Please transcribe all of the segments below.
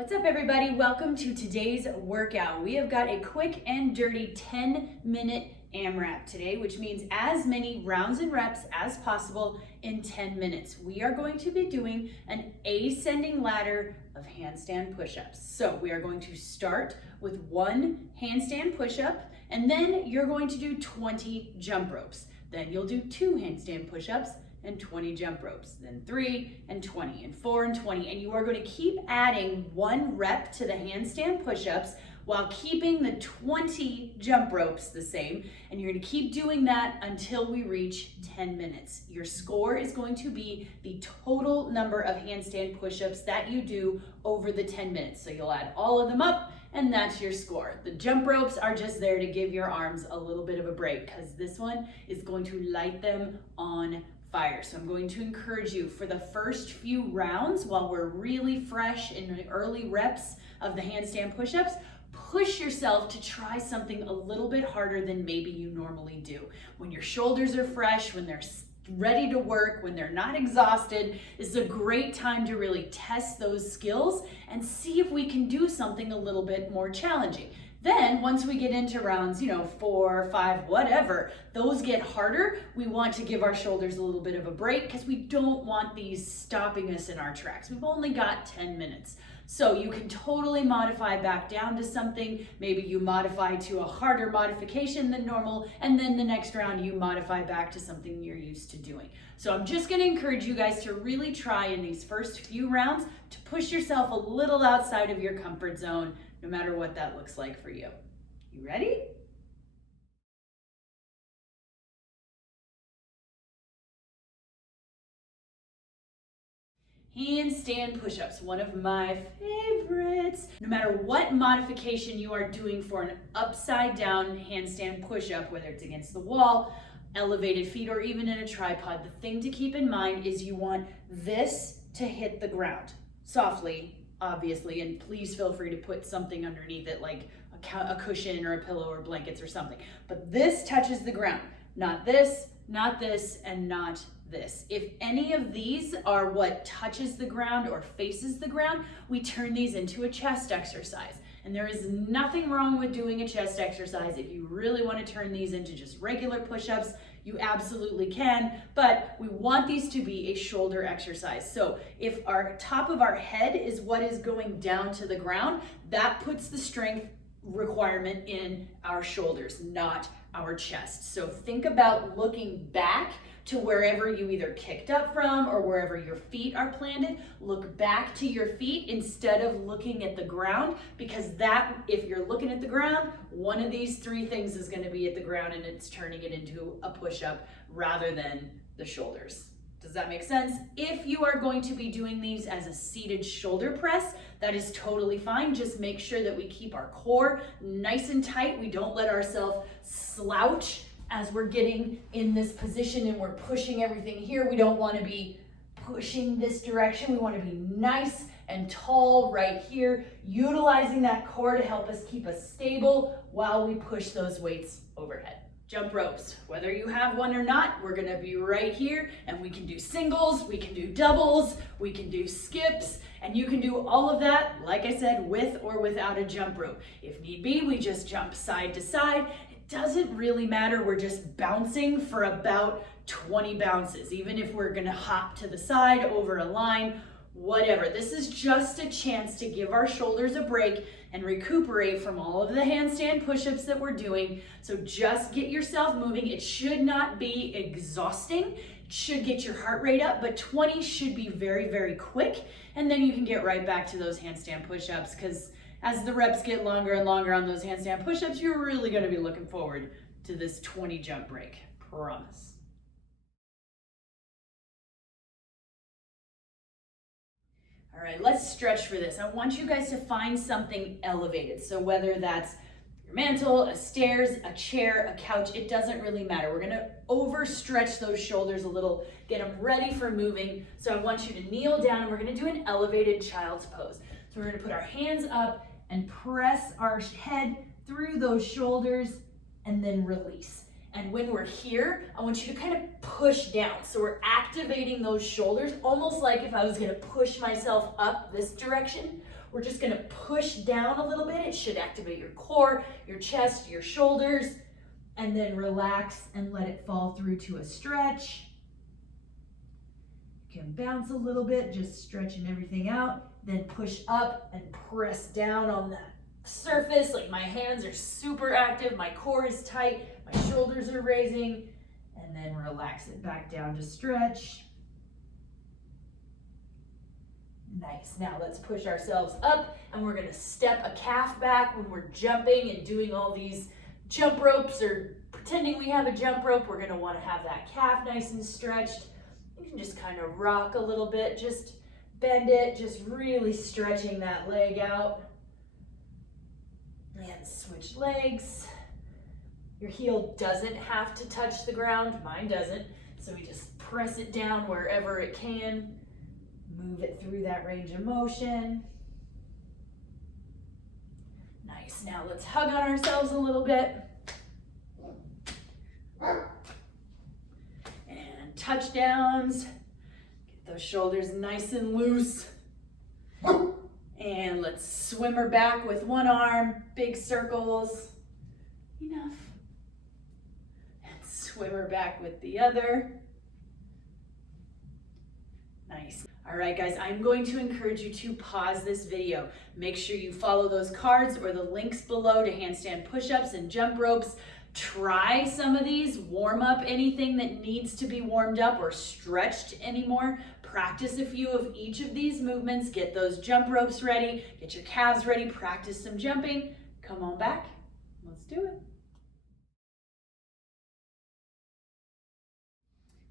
What's up, everybody? Welcome to today's workout. We have got a quick and dirty 10-minute AMRAP today, which means as many rounds and reps as possible in 10 minutes. We are going to be doing an ascending ladder of handstand push-ups. So we are going to start with one handstand push-up, and then you're going to do 20 jump ropes. Then you'll do 2 handstand push-ups and 20 jump ropes, then 3 and 20 and 4 and 20, and you are going to keep adding 1 rep to the handstand push-ups while keeping the 20 jump ropes the same, and you're going to keep doing that until we reach 10 minutes. Your score is going to be the total number of handstand push-ups that you do over the 10 minutes. So you'll add all of them up, and that's your score. The jump ropes are just there to give your arms a little bit of a break, because this one is going to light them on fire. So I'm going to encourage you for the first few rounds, while we're really fresh in the early reps of the handstand push-ups, push yourself to try something a little bit harder than maybe you normally do. When your shoulders are fresh, when they're ready to work, when they're not exhausted, this is a great time to really test those skills and see if we can do something a little bit more challenging. Then once we get into rounds, 4, 5, whatever, those get harder. We want to give our shoulders a little bit of a break because we don't want these stopping us in our tracks. We've only got 10 minutes. So you can totally modify back down to something. Maybe you modify to a harder modification than normal, and then the next round you modify back to something you're used to doing. So I'm just gonna encourage you guys to really try in these first few rounds to push yourself a little outside of your comfort zone, no matter what that looks like for you. You ready? Handstand push-ups, one of my favorites. No matter what modification you are doing for an upside down handstand push-up, whether it's against the wall, elevated feet, or even in a tripod, the thing to keep in mind is you want this to hit the ground softly, obviously, and please feel free to put something underneath it, like a cushion or a pillow or blankets or something. But this touches the ground, not this, and not this. If any of these are what touches the ground or faces the ground, we turn these into a chest exercise. And there is nothing wrong with doing a chest exercise. If you really want to turn these into just regular push-ups, you absolutely can, but we want these to be a shoulder exercise. So if our top of our head is what is going down to the ground, that puts the strength requirement in our shoulders, not our chest. So think about looking back to wherever you either kicked up from or wherever your feet are planted. Look back to your feet instead of looking at the ground, because if you're looking at the ground, one of these 3 things is going to be at the ground, and it's turning it into a push-up rather than the shoulders. Does that make sense? If you are going to be doing these as a seated shoulder press, that is totally fine. Just make sure that we keep our core nice and tight. We don't let ourselves slouch as we're getting in this position and we're pushing everything here. We don't want to be pushing this direction. We want to be nice and tall right here, utilizing that core to help us keep us stable while we push those weights overhead. Jump ropes, whether you have one or not, we're gonna be right here, and we can do singles, we can do doubles, we can do skips, and you can do all of that, like I said, with or without a jump rope. If need be, we just jump side to side. It doesn't really matter, we're just bouncing for about 20 bounces, even if we're gonna hop to the side, over a line, whatever. This is just a chance to give our shoulders a break and recuperate from all of the handstand push-ups that we're doing. So just get yourself moving. It should not be exhausting. It should get your heart rate up, but 20 should be very, very quick. And then you can get right back to those handstand push-ups, because as the reps get longer and longer on those handstand push-ups, you're really gonna be looking forward to this 20 jump break, promise. All right, let's stretch for this. I want you guys to find something elevated. So whether that's your mantle, a stairs, a chair, a couch, it doesn't really matter. We're gonna overstretch those shoulders a little, get them ready for moving. So I want you to kneel down, and we're gonna do an elevated child's pose. So we're gonna put our hands up and press our head through those shoulders and then release. And when we're here, I want you to kind of push down. So we're activating those shoulders, almost like if I was gonna push myself up this direction. We're just gonna push down a little bit. It should activate your core, your chest, your shoulders, and then relax and let it fall through to a stretch. You can bounce a little bit, just stretching everything out, then push up and press down on that surface. Like my hands are super active, my core is tight, my shoulders are raising, and then relax it back down to stretch. Nice. Now let's push ourselves up, and we're gonna step a calf back when we're jumping and doing all these jump ropes or pretending we have a jump rope. We're gonna wanna have that calf nice and stretched. You can just kind of rock a little bit, just bend it, just really stretching that leg out. And switch legs. Your heel doesn't have to touch the ground, mine doesn't, so we just press it down wherever it can. Move it through that range of motion. Nice, now let's hug on ourselves a little bit. And touchdowns. Get those shoulders nice and loose. And let's swim her back with one arm, big circles. Enough. And swim her back with the other. Nice. All right, guys, I'm going to encourage you to pause this video. Make sure you follow those cards or the links below to handstand push-ups and jump ropes. Try some of these, warm up anything that needs to be warmed up or stretched anymore. Practice a few of each of these movements. Get those jump ropes ready, get your calves ready, practice some jumping. Come on back, let's do it.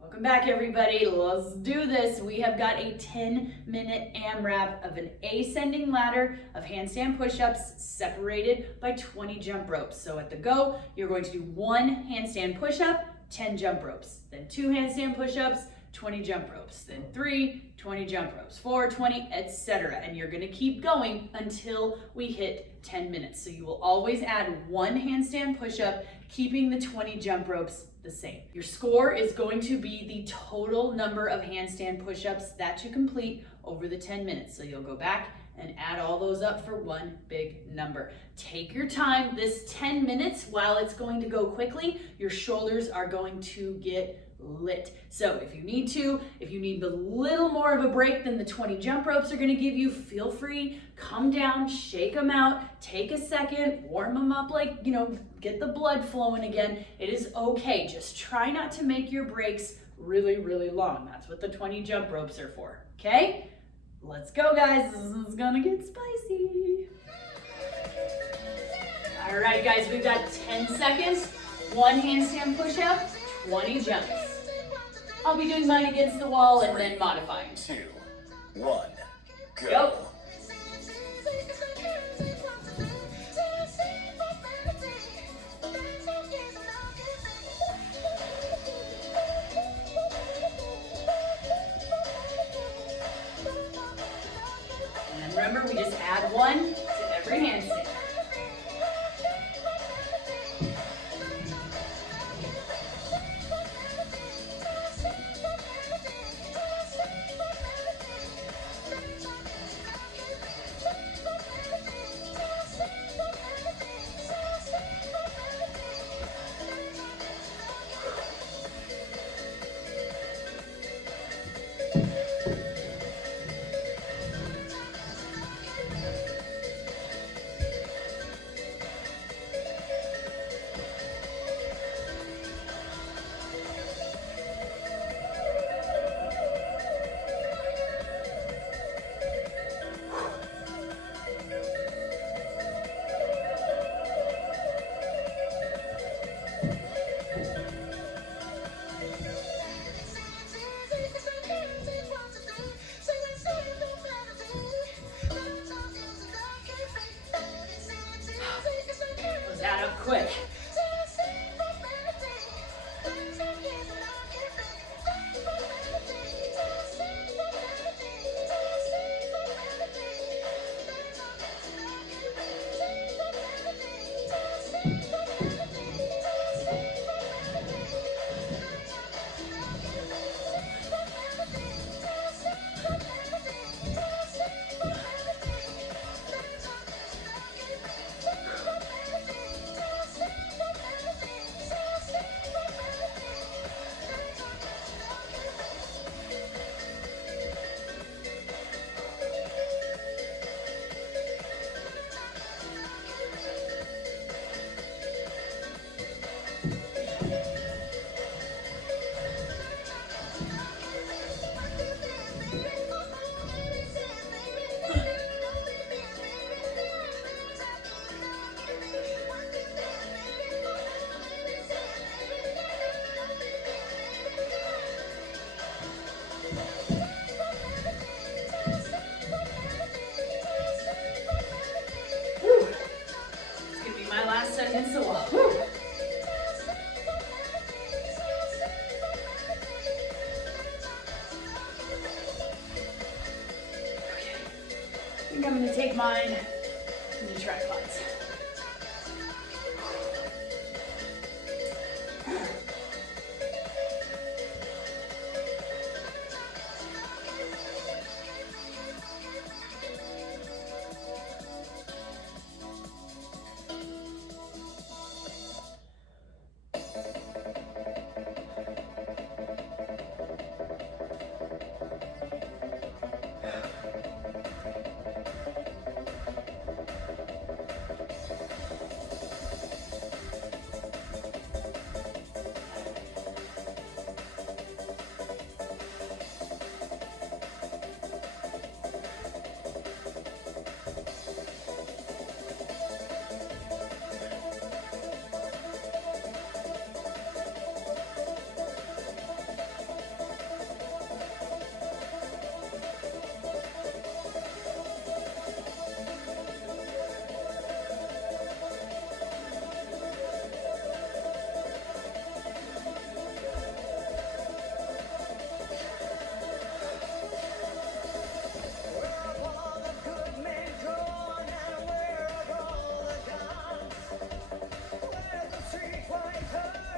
Welcome back, everybody. Let's do this. We have got a 10-minute AMRAP of an ascending ladder of handstand push-ups separated by 20 jump ropes. So at the go, you're going to do 1 handstand push-up, 10 jump ropes, then 2 handstand push-ups, 20 jump ropes, then 3, 20 jump ropes, 4, 20, etc. And you're gonna keep going until we hit 10 minutes. So you will always add 1 handstand push-up, keeping the 20 jump ropes the same. Your score is going to be the total number of handstand push-ups that you complete over the 10 minutes. So you'll go back and add all those up for one big number. Take your time. This 10 minutes, while it's going to go quickly, your shoulders are going to get lit. So if you need a little more of a break than the 20 jump ropes are going to give you, feel free, come down, shake them out, take a second, warm them up, like, get the blood flowing again. It is okay. Just try not to make your breaks really, really long. That's what the 20 jump ropes are for. Okay? Let's go, guys. This is gonna get spicy. All right, guys, we've got 10 seconds. 1 handstand push-up, 20 jumps. I'll be doing mine against the wall and then modifying. 2, 1, go. And remember, we just add 1 to every handstand. think I'm gonna take mine into tripods.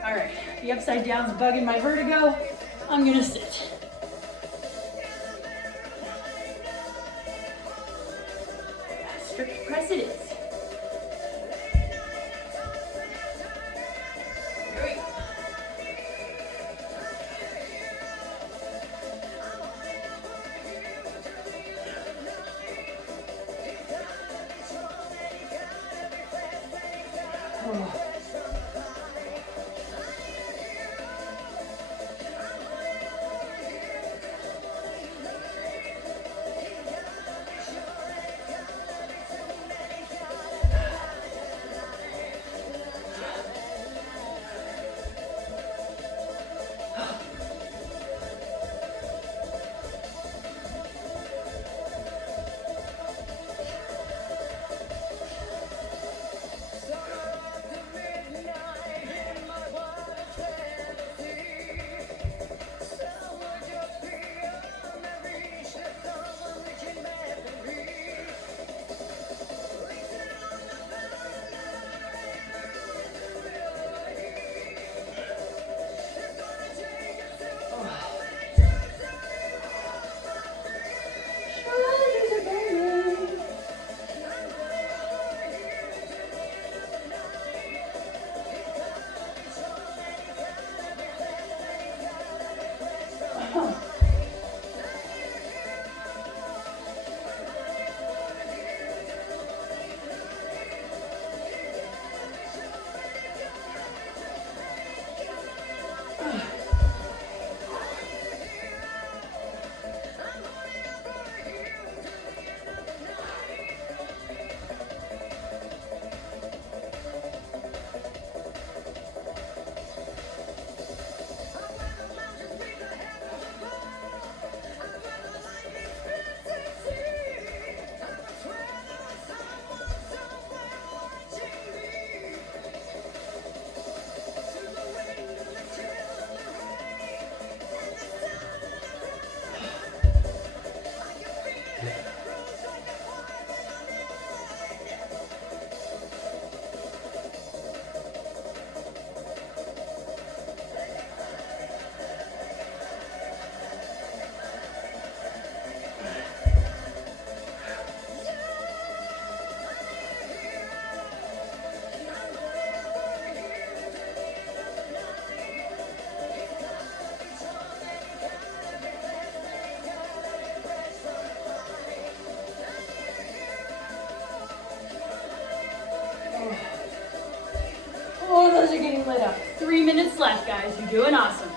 All right, the upside down's bugging my vertigo. I'm gonna sit. Strict press it is. Here we go. Oh. Oh, those are getting lit up. 3 minutes left, guys. You're doing awesome.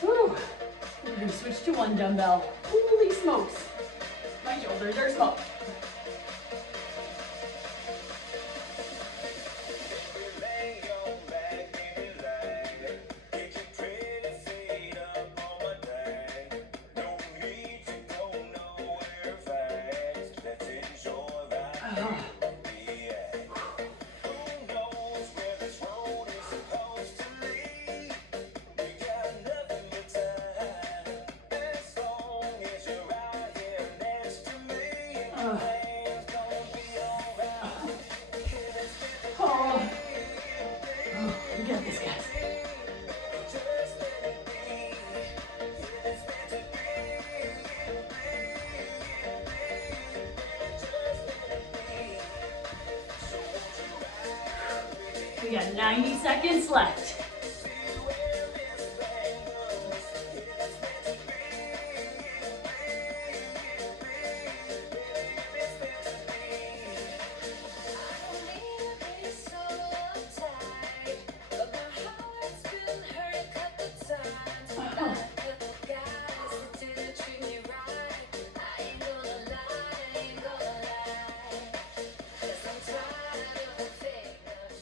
Whew. We're going to switch to one dumbbell. Holy smokes. My shoulders are smoked. We got this, guys. We got 90 seconds left.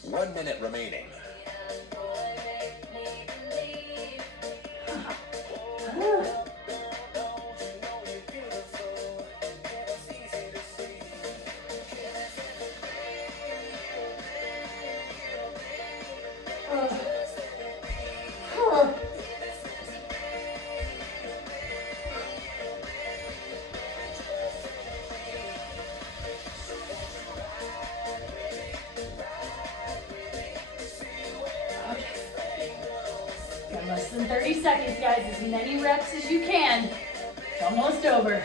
One minute remaining. Got less than 30 seconds, guys. As many reps as you can. It's almost over.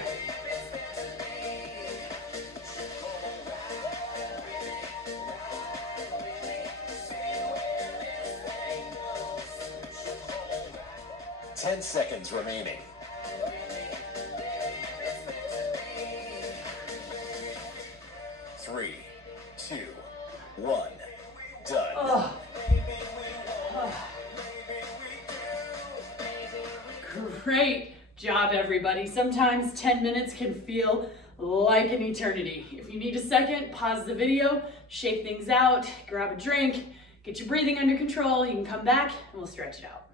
Ten seconds remaining. 3, 2, 1. Done. Oh. Great job, everybody. Sometimes 10 minutes can feel like an eternity. If you need a second, pause the video, shake things out, grab a drink, get your breathing under control. You can come back and we'll stretch it out.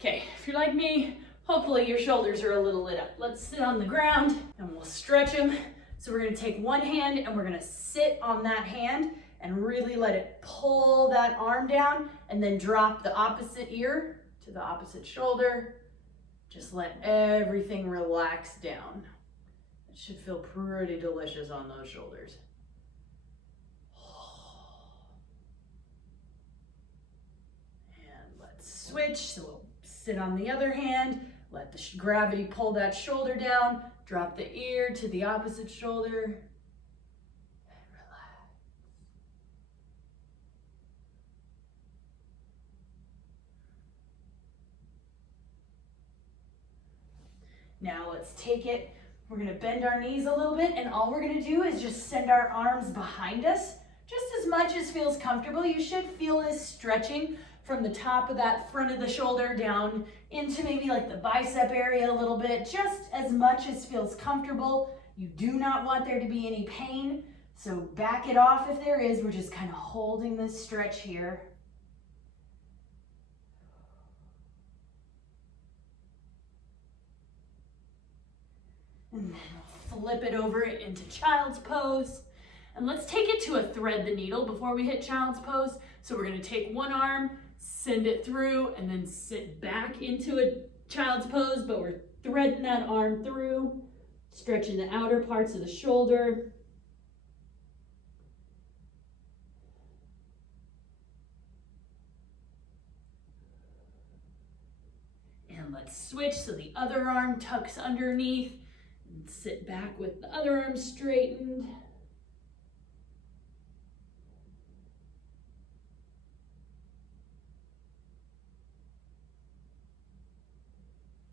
Okay, if you're like me, hopefully your shoulders are a little lit up. Let's sit on the ground and we'll stretch them. So we're gonna take one hand and we're gonna sit on that hand and really let it pull that arm down and then drop the opposite ear to the opposite shoulder. Just let everything relax down. It should feel pretty delicious on those shoulders. And let's switch. So we'll sit on the other hand, let the gravity pull that shoulder down, drop the ear to the opposite shoulder. Now let's take it, we're gonna bend our knees a little bit, and all we're gonna do is just send our arms behind us, just as much as feels comfortable. You should feel this stretching from the top of that front of the shoulder down into maybe like the bicep area a little bit, just as much as feels comfortable. You do not want there to be any pain, so back it off if there is. We're just kind of holding this stretch here. And then we'll flip it over into child's pose. And let's take it to a thread the needle before we hit child's pose. So we're gonna take one arm, send it through, and then sit back into a child's pose, but we're threading that arm through, stretching the outer parts of the shoulder. And let's switch so the other arm tucks underneath. And sit back with the other arm straightened.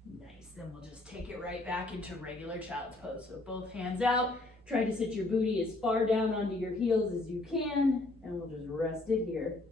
Nice, then we'll just take it right back into regular child's pose. So both hands out, try to sit your booty as far down onto your heels as you can, and we'll just rest it here.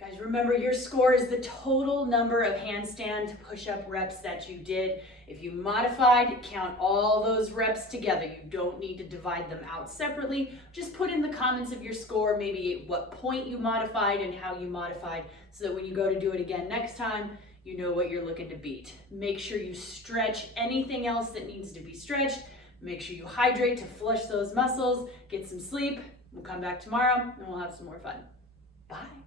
Guys, remember your score is the total number of handstand push-up reps that you did. If you modified, count all those reps together. You don't need to divide them out separately. Just put in the comments of your score, maybe at what point you modified and how you modified, so that when you go to do it again next time, you know what you're looking to beat. Make sure you stretch anything else that needs to be stretched. Make sure you hydrate to flush those muscles, get some sleep. We'll come back tomorrow and we'll have some more fun. Bye.